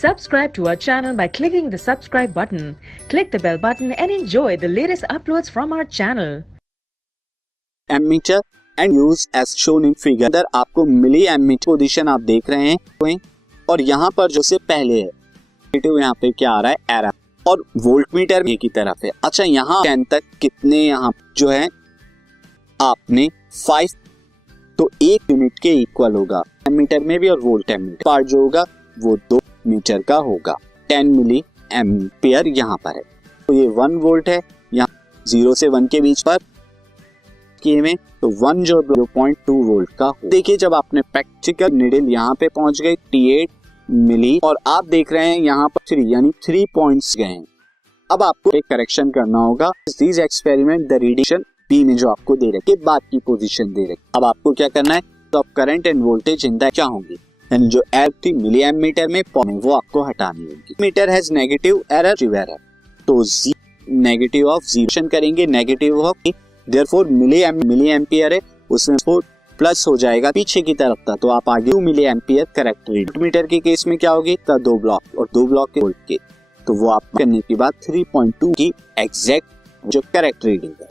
Subscribe to our channel by clicking the subscribe button. Click the bell button and enjoy the latest uploads from our channel. Ammeter and use as shown in figure. अंदर आपको मिली ammeter position आप देख रहे हैं और यहाँ पर जो से पहले है यहाँ पे क्या आ रहा है एरर, और वोल्टमीटर की तरफ है। अच्छा, यहाँ 10 तक कितने यहाँ जो है आपने 5, तो 1 यूनिट के इक्वल होगा एमीटर में भी, और वोल्ट एमीटर पार्ट जो होगा वो 2 मीटर का होगा। 10 मिली एम्पियर यहाँ पर है, तो ये 1 वोल्ट है। यहाँ 0 से 1 के बीच पर किए में, तो 1 जो 0.2 वोल्ट का हो। देखिए जब आपने प्रैक्टिकल नीडल यहाँ पे पहुंच गई 38 मिली, और आप देख रहे हैं यहाँ पर 3 यानी 3 पॉइंट्स गए हैं। अब आपको एक करेक्शन करना होगा। This experiment the radiation B में जो आपको दे रखे के बाद की पोजीशन दे रखे, अब आपको क्या करना है, तो current end voltage in the क्या होंगी, यानी जो एरर थी मिली एमीटर में वो आपको हटानी होगी। मीटर हैज नेगेटिव एरर, तो नेगेटिव ऑफ 0 करेंगे, negative of therefore milli ampere है उसमें प्लस हो जाएगा पीछे की तरफ था, तो आप आगे 2 milli ampere correct reading. Meter के केस में क्या होगी, 2 ब्लॉक और 2 ब्लॉक के वोल्ट के, तो वो आप करने के बाद 3.2 की एग्जैक्ट जो करेक्ट रीडिंग है।